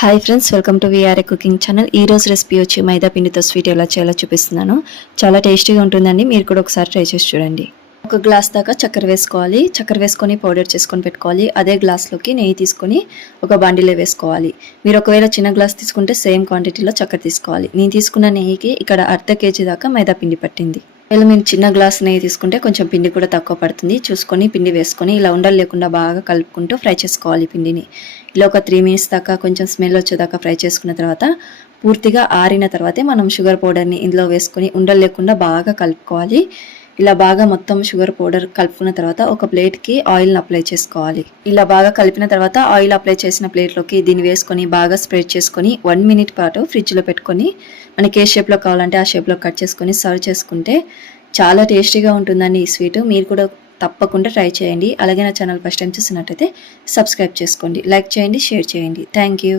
Hi friends, welcome to VRA cooking channel. ఈ రోజు recipe వచ్చి మైదా పిండితో స్వీట్ ఎలా చేయాలో చూపిస్తున్నాను. చాలా టేస్టీగా ఉంటుందండి. మీరు కూడా ఒకసారి ట్రై చేసి చూడండి. ఒక గ్లాస్ దాకా చక్కెర వేసుకోవాలి. చక్కెర వేసుకొని పౌడర్ చేసుకొని పెట్టుకోవాలి. అదే గ్లాస్లోకి నెయ్యి తీసుకొని ఒక బాండిలో వేసుకోవాలి. మీరు ఒకవేళ చిన్న గ్లాస్ తీసుకుంటే సేమ్ క్వాంటిటీలో చక్కెర తీసుకోవాలి. నేను తీసుకున్న నెయ్యికి ఇక్కడ అర్ధ కేజీ దాకా మైదా పిండి పట్టింది. ఇలా మీరు చిన్న గ్లాస్ నెయ్యి తీసుకుంటే కొంచెం పిండి కూడా తక్కువ పడుతుంది. చూసుకొని పిండి వేసుకొని ఇలా ఉండలు లేకుండా బాగా కలుపుకుంటూ ఫ్రై చేసుకోవాలి పిండిని. ఇలా ఒక 3 మినిట్స్ దాకా కొంచెం స్మెల్ వచ్చేదాకా ఫ్రై చేసుకున్న తర్వాత పూర్తిగా ఆరిన తర్వాతే మనం షుగర్ పౌడర్ని ఇందులో వేసుకొని ఉండలు లేకుండా బాగా కలుపుకోవాలి. ఇలా బాగా మొత్తం షుగర్ పౌడర్ కలుపుకున్న తర్వాత ఒక ప్లేట్కి ఆయిల్ని అప్లై చేసుకోవాలి. ఇలా బాగా కలిపిన తర్వాత ఆయిల్ అప్లై చేసిన ప్లేట్లోకి దీన్ని వేసుకొని బాగా స్ప్రెడ్ చేసుకొని 1 మినిట్ పాటు ఫ్రిడ్జ్లో పెట్టుకొని మనకి ఏ షేప్లో కావాలంటే ఆ షేప్లో కట్ చేసుకొని సర్వ్ చేసుకుంటే చాలా టేస్టీగా ఉంటుందండి ఈ స్వీట్. మీరు కూడా తప్పకుండా ట్రై చేయండి. అలాగే నా ఛానల్ ఫస్ట్ టైం చూసినట్టయితే సబ్స్క్రైబ్ చేసుకోండి, లైక్ చేయండి, షేర్ చేయండి. Thank you.